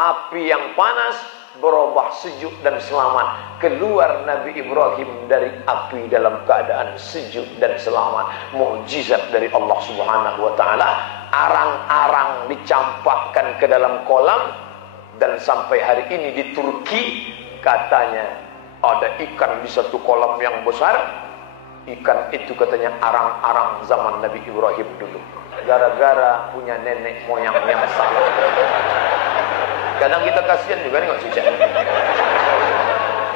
api yang panas berubah sejuk dan selamat. Keluar Nabi Ibrahim dari api dalam keadaan sejuk dan selamat. Mukjizat dari Allah Subhanahu wa taala. Arang-arang dicampakkan ke dalam kolam, dan sampai hari ini di Turki katanya ada ikan di satu kolam yang besar. Ikan itu katanya arang-arang zaman Nabi Ibrahim dulu. Gara-gara punya nenek moyang yang salah. Kadang kita kasihan juga nih nggak cicak.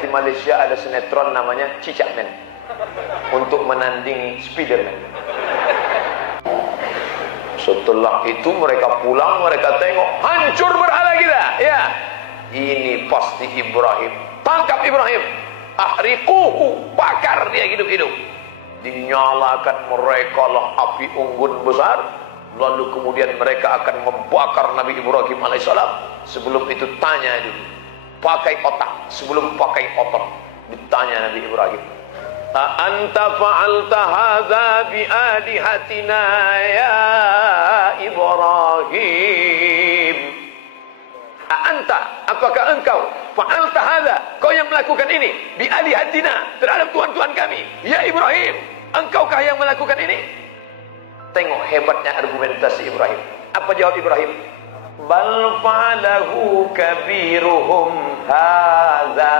Di Malaysia ada sinetron namanya Cicak Men untuk menandingi Spiderman. Setelah itu mereka pulang, mereka tengok hancur berhala kita. Ya, ini pasti Ibrahim. Tangkap Ibrahim, ahriquhu, bakar dia hidup-hidup. Dinyalakan mereka lah api unggun besar. Lalu kemudian mereka akan membakar Nabi Ibrahim alaihissalam. Sebelum itu tanya dulu, pakai otak. Sebelum pakai otot, ditanya Nabi Ibrahim, anta fa'alta hadza bi alihatina ya Ibrahim? Anta, apakah engkau fa'alta hadza, kau yang melakukan ini bi alihatina, terhadap tuhan-tuhan kami, ya Ibrahim, engkaukah yang melakukan ini? Tengok hebatnya argumentasi Ibrahim. Apa jawab Ibrahim? Bal fa'alahu kabiruhum hadza,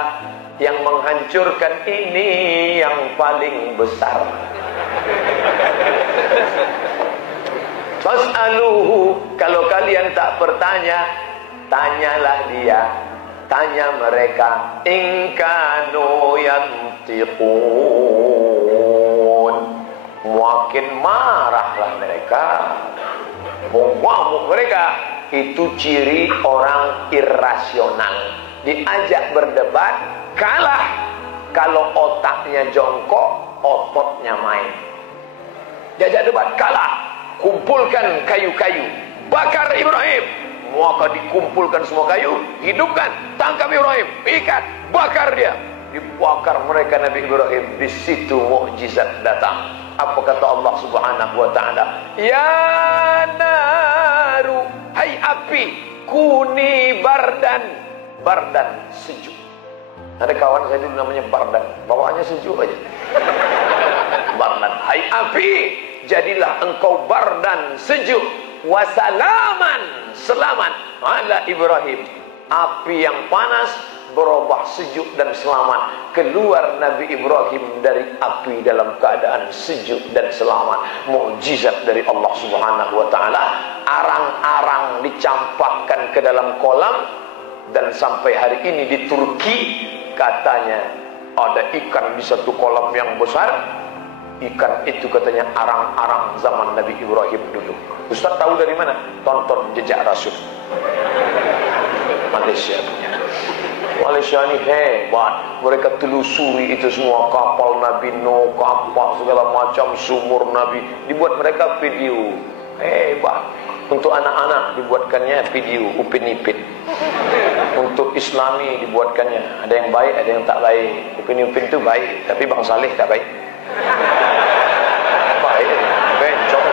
yang menghancurkan ini yang paling besar. Fas'aluhu, kalau kalian tak bertanya, tanyalah dia, tanya mereka, in kanu yantiqun. Makin marahlah mereka, mengamuk mereka. Itu ciri orang irasional. Diajak berdebat, kalah. Kalau otaknya jongkok, ototnya main. Diajak debat, kalah. Kumpulkan kayu-kayu, bakar Ibrahim. Maka dikumpulkan semua kayu, hidupkan, tangkap Ibrahim, ikat, bakar dia. Dibakar mereka Nabi Ibrahim. Di situ mukjizat datang. Apa kata Allah Subhanahu wa taala? Ya naru, hai api, kuni bardan. Bardan, sejuk. Ada kawan saya dulu namanya Bardan, bawaannya sejuk aja. Bardan, hai api, jadilah engkau bardan, sejuk. Wasalaman, selamat ala Ibrahim. Api yang panas berubah sejuk dan selamat. Keluar Nabi Ibrahim dari api dalam keadaan sejuk dan selamat. Mukjizat dari Allah Subhanahu wa taala. Arang-arang dicampakkan ke dalam kolam, dan sampai hari ini di Turki katanya ada ikan di satu kolam yang besar. Ikan itu katanya arang-arang zaman Nabi Ibrahim dulu. Ustaz tahu dari mana? Tonton Jejak Rasul. Malaysia punya. Malaysia ini hebat. Mereka telusuri itu semua, kapal Nabi Nuh, kapal segala macam, sumur Nabi. Dibuat mereka video. Hebat. Untuk anak-anak dibuatkannya video Upin Ipin. Untuk Islami dibuatkannya. Ada yang baik, ada yang tak baik. Upin Ipin itu baik, tapi Bang Saleh tak baik. Baik, bencong.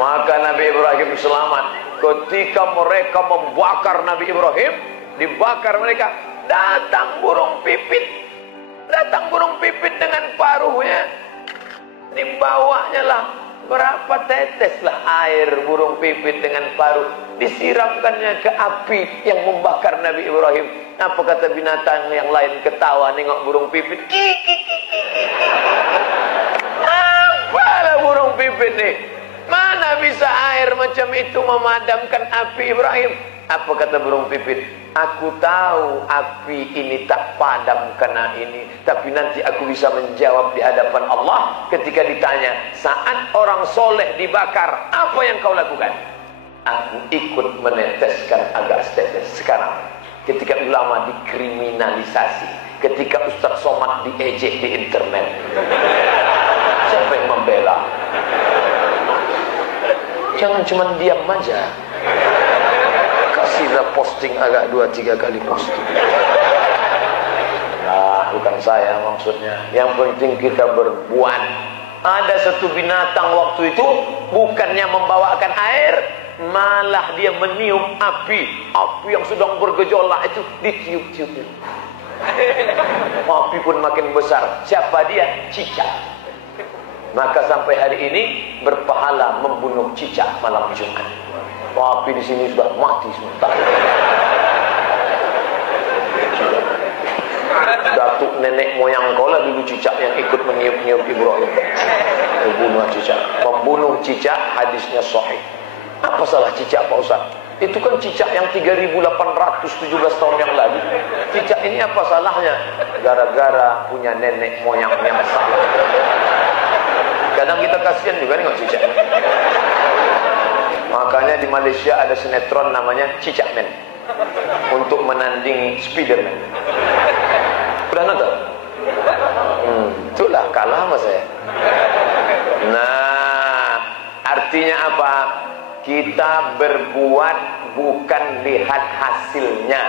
Maka Nabi Ibrahim selamat. Ketika mereka membakar Nabi Ibrahim, dibakar mereka, datang burung pipit. Datang burung pipit dengan paruhnya. Dibawanya lah berapa tetes lah air burung pipit dengan paruh. Disiramkannya ke api yang membakar Nabi Ibrahim. Apa kata binatang yang lain ketawa nengok burung pipit? Apalah burung pipit nih? Mana bisa air macam itu memadamkan api Ibrahim? Apa kata burung pipit? Aku tahu api ini tak padam kena ini, tapi nanti aku bisa menjawab di hadapan Allah ketika ditanya, saat orang soleh dibakar, apa yang kau lakukan? Aku ikut meneteskan agak setetes. Sekarang ketika ulama dikriminalisasi, ketika Ustaz Somad diejek di internet, siapa yang membela? Jangan cuma diam aja. Kasihlah posting agak 2-3 kali posting. Nah, bukan saya maksudnya. Yang penting kita berbuat. Ada satu binatang waktu itu bukannya membawakan air, malah dia meniup api. Api yang sedang bergejolak itu ditiup-tiup. Api pun makin besar. Siapa dia? Cicak. Maka sampai hari ini berpahala membunuh cicak malam Jumat. Api di sini sudah mati sementara. Datuk nenek moyang kau lah dulu cicak yang ikut meniup-niup Ibrahim. Membunuh cicak. Membunuh cicak hadisnya sahih. Apa salah cicak Pak Ustaz? Itu kan cicak yang 3.817 tahun yang lalu. Cicak ini apa salahnya? Gara-gara punya nenek moyang yang salah. Kadang kita kasihan juga nih cicak. Makanya di Malaysia ada sinetron namanya Cicak Man, untuk menandingi Spiderman. Udah nonton? Itulah kalah sama saya. Nah, artinya apa? Kita berbuat bukan lihat hasilnya.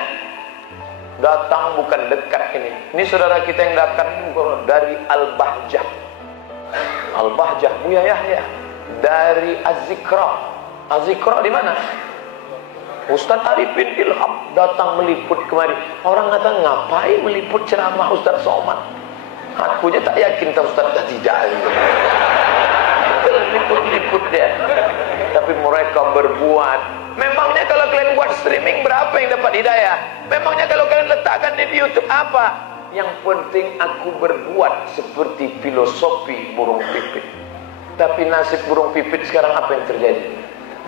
Datang bukan dekat ini. Ini saudara kita yang datang dari Al-Bahjah. Al-Bahjah, Buya Yahya. Dari Az-Zikra. Az-Zikra di mana? Ustaz Arifin Ilham datang meliput kemari. Orang kata, ngapain meliput ceramah Ustaz Somad? Aku aja tak yakin Ustaz dah tidak. Liput-liput dia. Tapi mereka berbuat. Memangnya kalau kalian buat streaming berapa yang dapat hidayah? Memangnya kalau kalian letakkan di YouTube apa? Yang penting aku berbuat seperti filosofi burung pipit. Tapi nasib burung pipit sekarang apa yang terjadi?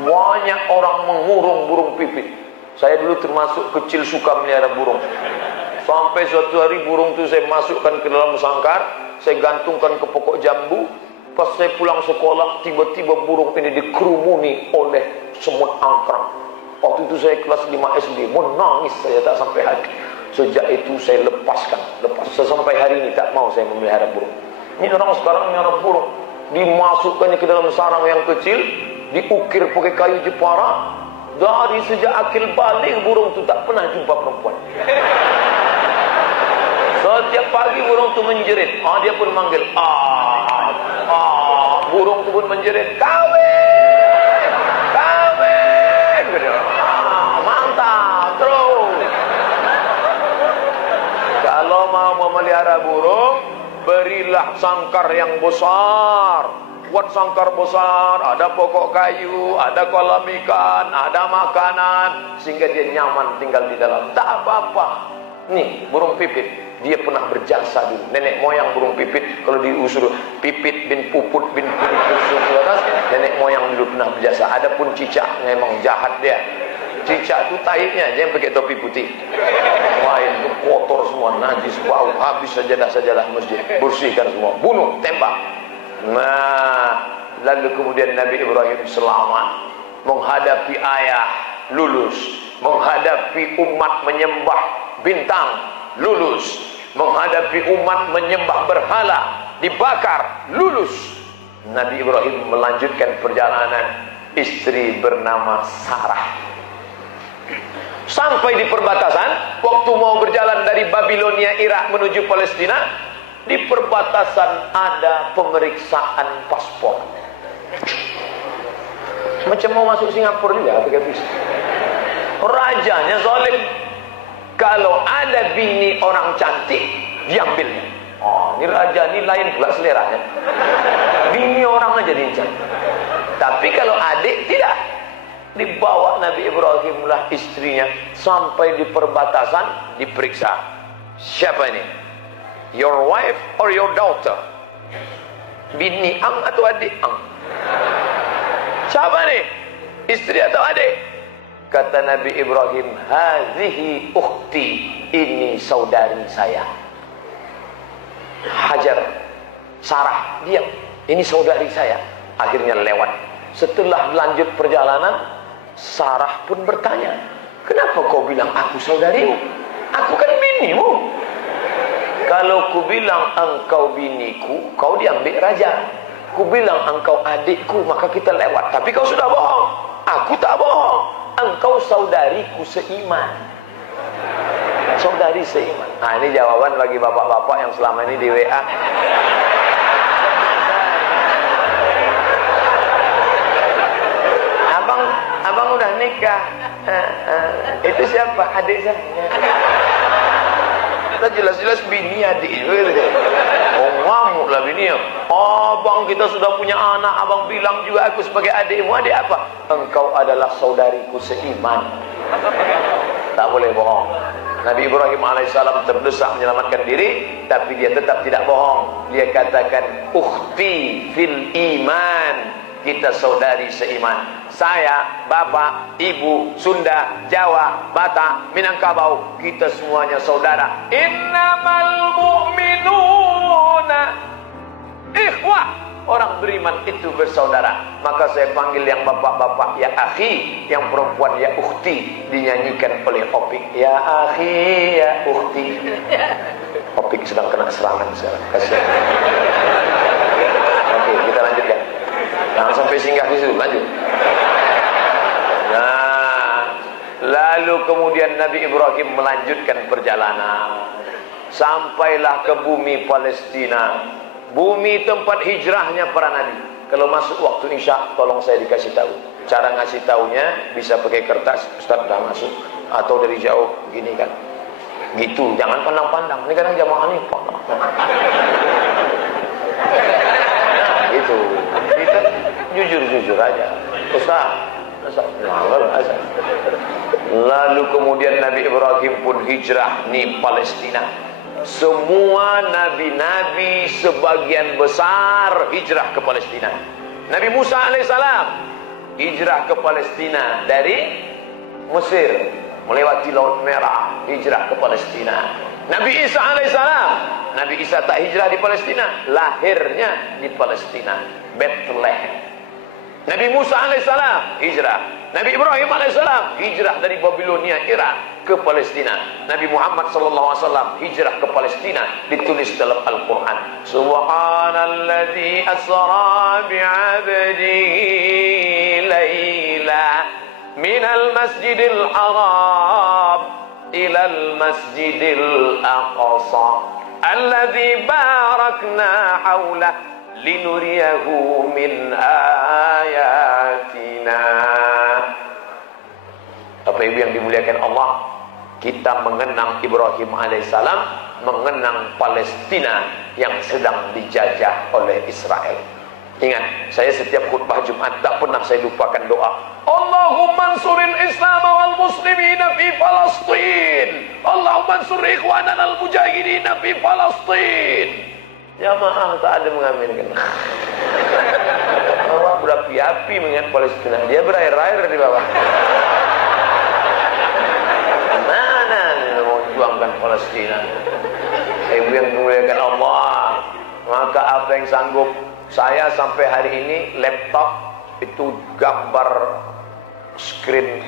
Banyak orang mengurung burung pipit. Saya dulu termasuk kecil suka melihara burung. Sampai suatu hari burung itu saya masukkan ke dalam sangkar, saya gantungkan ke pokok jambu. Pas saya pulang sekolah, tiba-tiba burung ini dikerumuni oleh semut angkrang. Waktu itu saya kelas 5 SD, menangis saya tak sampai hati. Sejak itu saya lepaskan. Sampai hari ini tak mau saya memelihara burung. Ini orang sekarang melihara burung, dimasukkannya ke dalam sarang yang kecil, diukir pakai kayu Jepara. Dari sejak akil balik burung itu tak pernah jumpa perempuan. Setiap pagi burung itu menjerit. Dia pun manggil. Burung itu pun menjerit. Kawin! Kawin! Mantap! Terus. Kalau mau memelihara burung, berilah sangkar yang besar. Buat sangkar besar, ada pokok kayu, ada kolam ikan, ada makanan, sehingga dia nyaman tinggal di dalam. Tak apa-apa. Nih, burung pipit, dia pernah berjasa dulu. Nenek moyang burung pipit, kalau diusur Pipit bin Puput bin Puput atas, nenek moyang dulu pernah berjasa. Adapun cicak, memang jahat dia. Cicak itu taiknya, jangan pakai topi putih. Main itu kotor semua, najis, bau, habis sajadah-sajadah masjid. Bersihkan semua, bunuh, tembak. Nah, lalu kemudian Nabi Ibrahim selamat, menghadapi ayah, lulus. Menghadapi umat menyembah bintang, lulus. Menghadapi umat menyembah berhala, dibakar, lulus. Nabi Ibrahim melanjutkan perjalanan. Istri bernama Sarah. Sampai di perbatasan, waktu mau berjalan dari Babilonia, Irak menuju Palestina, di perbatasan ada pemeriksaan paspor. Macam mau masuk Singapura juga pakai visa. Rajanya zalim. Kalau ada bini orang cantik, diambilnya. Ini raja ini lain pula seleranya. Bini orang aja diincar. Tapi kalau adik tidak. Dibawa Nabi Ibrahim lah istrinya sampai di perbatasan, diperiksa. Siapa ini? Your wife or your daughter? Bini ang atau adik ang? Siapa nih? Istri atau adik? Kata Nabi Ibrahim, hazihi ukhti, ini saudari saya. Hajar, Sarah, diam, ini saudari saya. Akhirnya lewat. Setelah lanjut perjalanan, Sarah pun bertanya, kenapa kau bilang aku saudarimu? Aku kan binimu. Kalau ku bilang engkau biniku, kau diambil raja. Ku bilang engkau adikku, maka kita lewat. Tapi kau sudah bohong. Aku tak bohong. Engkau saudariku seiman. Saudari seiman. Nah, ini jawaban bagi bapak-bapak yang selama ini di WA. abang udah nikah. Itu siapa? Adik saya. Kita jelas-jelas bini adik gitu. Oh ngamuk lah bini. Oh bang, kita sudah punya anak, abang bilang juga aku sebagai adikmu. Adik apa? Engkau adalah saudariku seiman. Tak boleh bohong. Nabi Ibrahim alaihissalam terdesak menyelamatkan diri, tapi dia tetap tidak bohong. Dia katakan, ukhti fil iman. Kita saudari seiman. Saya, bapak, ibu, Sunda, Jawa, Batak, Minangkabau, kita semuanya saudara. Innamal mu'minuna ikhwah. Orang beriman itu bersaudara. Maka saya panggil yang bapak-bapak ya akhi, yang perempuan ya ukhti, dinyanyikan oleh Opik. Ya akhi, ya ukhti. Opik sedang kena serangan sekarang. Kasihan. Oke, kita lanjutkan. Jangan sampai singgah di situ, lanjut. Nah, lalu kemudian Nabi Ibrahim melanjutkan perjalanan. Sampailah ke bumi Palestina, bumi tempat hijrahnya para nabi. Kalau masuk waktu Isya, tolong saya dikasih tahu. Cara ngasih taunya bisa pakai kertas, Ustaz dah masuk, atau dari jauh gini kan. Gitu, jangan pandang-pandang. Ini kadang jamaah nih pandang. Itu kita jujur-jujur aja. Ustaz, lalu kemudian Nabi Ibrahim pun hijrah di Palestina. Semua nabi-nabi sebagian besar hijrah ke Palestina. Nabi Musa alaihissalam hijrah ke Palestina dari Mesir, melewati Laut Merah, hijrah ke Palestina. Nabi Isa alaihissalam, Nabi Isa tak hijrah di Palestina, lahirnya di Palestina, Bethlehem. Nabi Musa alaihissalam hijrah. Nabi Ibrahim alaihissalam hijrah dari Babilonia, Irak ke Palestina. Nabi Muhammad sallallahu alaihi wasallam hijrah ke Palestina, ditulis dalam Al-Quran. Subhanalladzi asra bi'abdihi layla minal masjidil haram ilal masjidil aqsa alladzi barakna haulah linuriyahu min ayatina. Bapak Ibu yang dimuliakan Allah, kita mengenang Ibrahim alaihissalam, mengenang Palestina yang sedang dijajah oleh Israel. Ingat, saya setiap khutbah Jumat tak pernah saya lupakan doa. Allahumma ansuril Islam wal muslimina fi Palestin. Allahumma ansur ikhwanana al mujahidina fi Palestin. Jamaah tak ada mengaminkan. Allah berapi-api mengingat Palestina. Dia berair-air di bawah. Mana mau juangkan Palestina? Ibu yang dimuliakan Allah, maka apa yang sanggup? Saya sampai hari ini laptop itu gambar screen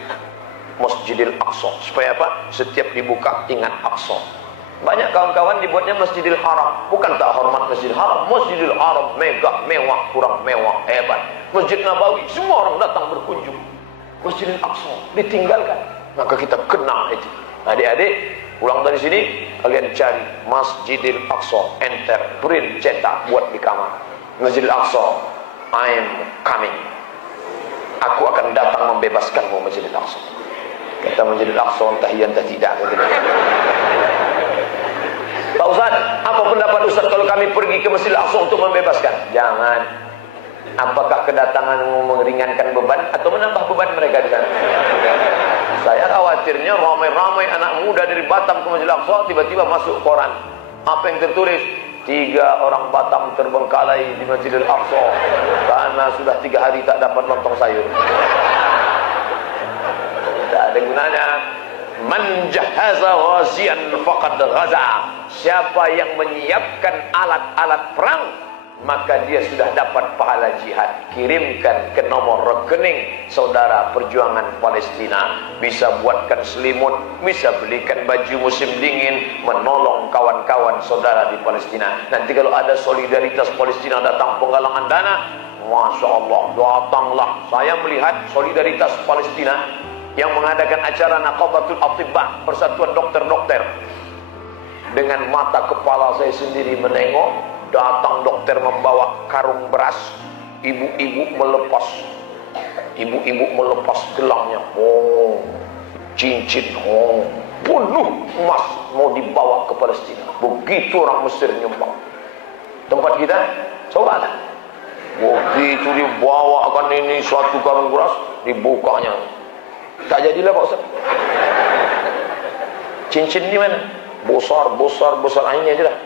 Masjidil Aqsa. Supaya apa? Setiap dibuka ingat Aqsa. Banyak kawan-kawan dibuatnya Masjidil Haram. Bukan tak hormat Masjidil Haram. Masjidil Haram megah, mewah, kurang mewah, hebat. Masjid Nabawi, semua orang datang berkunjung. Masjidil Aqsa ditinggalkan. Maka kita kenal itu. Adik-adik, pulang dari sini kalian cari Masjidil Aqsa, enter, print, cetak, buat di kamar. Masjidil Aqsa, I'm coming. Aku akan datang membebaskanmu Masjidil Aqsa. Kata Masjidil Aqsa entah iya entah tidak. Pak Ustaz, apa pendapat Ustaz kalau kami pergi ke Masjidil Aqsa untuk membebaskan? Jangan. Apakah kedatanganmu meringankan beban atau menambah beban mereka di sana? Saya khawatirnya ramai-ramai anak muda dari Batam ke Masjidil Aqsa tiba-tiba masuk koran. Apa yang tertulis? 3 orang Batam terbengkalai di Masjidil Aqsa karena sudah 3 hari tak dapat lontong sayur. Tak ada gunanya. Man jahaza ghazian faqad ghaza. Siapa yang menyiapkan alat-alat perang, maka dia sudah dapat pahala jihad. Kirimkan ke nomor rekening saudara perjuangan Palestina. Bisa buatkan selimut, bisa belikan baju musim dingin, menolong kawan-kawan saudara di Palestina. Nanti kalau ada solidaritas Palestina datang penggalangan dana, Masya Allah, datanglah. Saya melihat solidaritas Palestina yang mengadakan acara Naqabatul Atibba, persatuan dokter-dokter. Dengan mata kepala saya sendiri menengok, datang dokter membawa karung beras, ibu-ibu melepas ibu-ibu melepas gelangnya, cincin, penuh emas mau dibawa ke Palestina. Begitu orang Mesir nyumbang. Tempat kita, coba kan? Begitu dibawakan ini suatu karung beras, dibukanya, tak jadilah Pak Ustaz. Cincin di mana? Besar ini aja dah.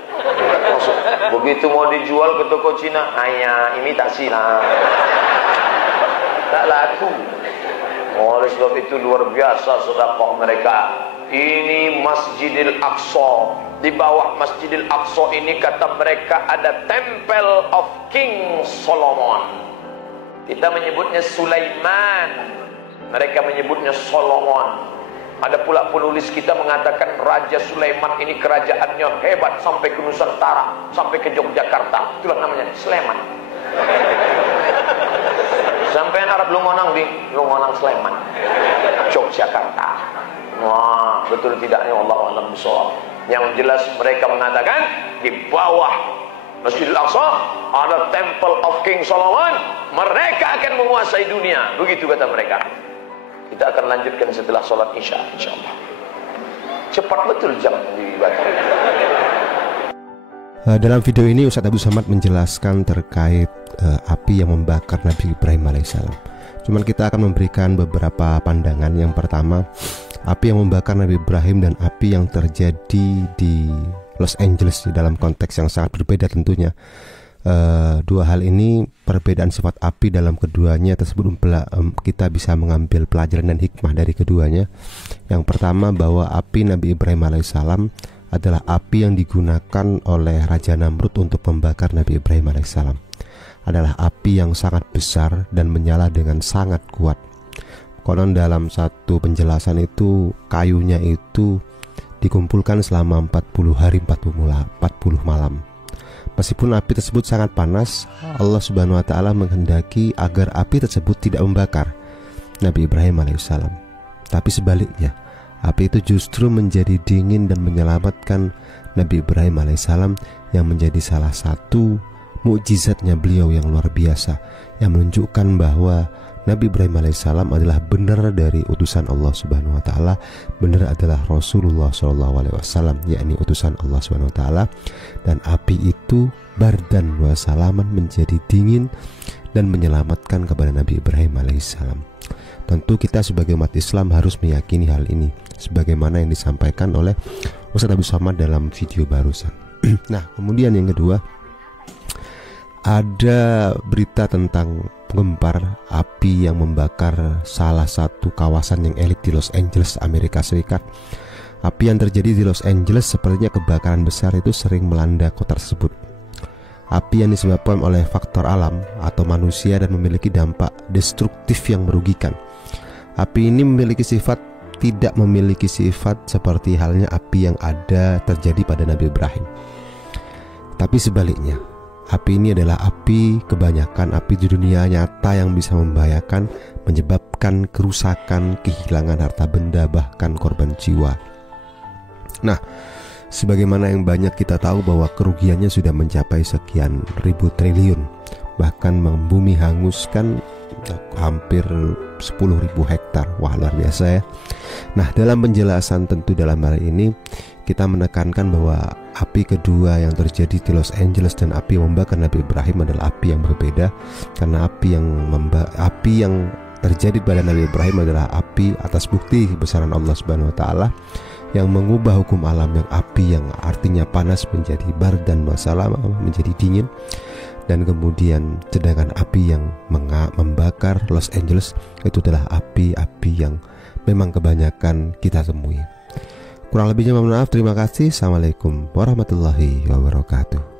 Masuk. Begitu mau dijual ke toko Cina, imitasi lah. Tak laku. Oleh sebab itu luar biasa sedekah mereka. Ini Masjidil Aqsa. Di bawah Masjidil Aqsa ini kata mereka ada Temple of King Solomon. Kita menyebutnya Sulaiman, mereka menyebutnya Solomon. Ada pula penulis kita mengatakan Raja Sulaiman ini kerajaannya hebat sampai ke Nusantara, sampai ke Yogyakarta. Itulah namanya Sleman. Sampai Arab Lungonang di Lungonang Sleman, Yogyakarta. Wah, betul tidaknya Allah alam bisawab. Yang jelas mereka mengatakan di bawah Masjidil Aqsa ada Temple of King Solomon. Mereka akan menguasai dunia. Begitu kata mereka. Kita akan lanjutkan setelah sholat Isya, insyaallah. Cepat betul jam dibaca. Dalam video ini Ustadz Abu Samad menjelaskan terkait api yang membakar Nabi Ibrahim alaihissalam. Cuman kita akan memberikan beberapa pandangan. Yang pertama, api yang membakar Nabi Ibrahim dan api yang terjadi di Los Angeles dalam konteks yang sangat berbeda tentunya. Dua hal ini, perbedaan sifat api dalam keduanya tersebut kita bisa mengambil pelajaran dan hikmah dari keduanya. Yang pertama, bahwa api Nabi Ibrahim alaihissalam adalah api yang digunakan oleh Raja Namrud untuk membakar Nabi Ibrahim alaihissalam. Adalah api yang sangat besar dan menyala dengan sangat kuat. Konon dalam satu penjelasan itu, kayunya itu dikumpulkan selama 40 hari 40 malam. Meskipun api tersebut sangat panas, Allah Subhanahu wa Ta'ala menghendaki agar api tersebut tidak membakar Nabi Ibrahim alaihissalam. Tapi sebaliknya, api itu justru menjadi dingin dan menyelamatkan Nabi Ibrahim alaihissalam, yang menjadi salah satu mukjizatnya beliau yang luar biasa, yang menunjukkan bahwa Nabi Ibrahim alaihissalam adalah benar dari utusan Allah Subhanahu wa Ta'ala, benar adalah Rasulullah SAW, yakni utusan Allah Subhanahu wa Ta'ala. Dan api itu bardan wa salaman, menjadi dingin dan menyelamatkan kepada Nabi Ibrahim alaihissalam. Tentu kita sebagai umat Islam harus meyakini hal ini, sebagaimana yang disampaikan oleh Ustadz Abu Samad dalam video barusan. Nah, kemudian yang kedua, ada berita tentang penggempar api yang membakar salah satu kawasan yang elit di Los Angeles, Amerika Serikat. Api yang terjadi di Los Angeles, sepertinya kebakaran besar itu sering melanda kota tersebut. Api yang disebabkan oleh faktor alam atau manusia dan memiliki dampak destruktif yang merugikan. Api ini tidak memiliki sifat seperti halnya api yang ada terjadi pada Nabi Ibrahim. Tapi sebaliknya, api ini adalah api kebanyakan api di dunia nyata yang bisa membahayakan, menyebabkan kerusakan, kehilangan harta benda, bahkan korban jiwa. Nah, sebagaimana yang banyak kita tahu bahwa kerugiannya sudah mencapai sekian ribu triliun, bahkan membumi hanguskan hampir 10.000 hektar. Wah, luar biasa ya. Nah, dalam penjelasan tentu dalam hal ini kita menekankan bahwa api kedua yang terjadi di Los Angeles dan api yang membakar Nabi Ibrahim adalah api yang berbeda, karena api yang terjadi pada Nabi Ibrahim adalah api atas bukti kebesaran Allah Subhanahu wa Ta'ala yang mengubah hukum alam, yang api yang artinya panas menjadi bardan wa salam, menjadi dingin. Dan kemudian sedangkan api yang membakar Los Angeles itu adalah api-api yang memang kebanyakan kita temui. Kurang lebihnya mohon maaf. Terima kasih. Assalamualaikum warahmatullahi wabarakatuh.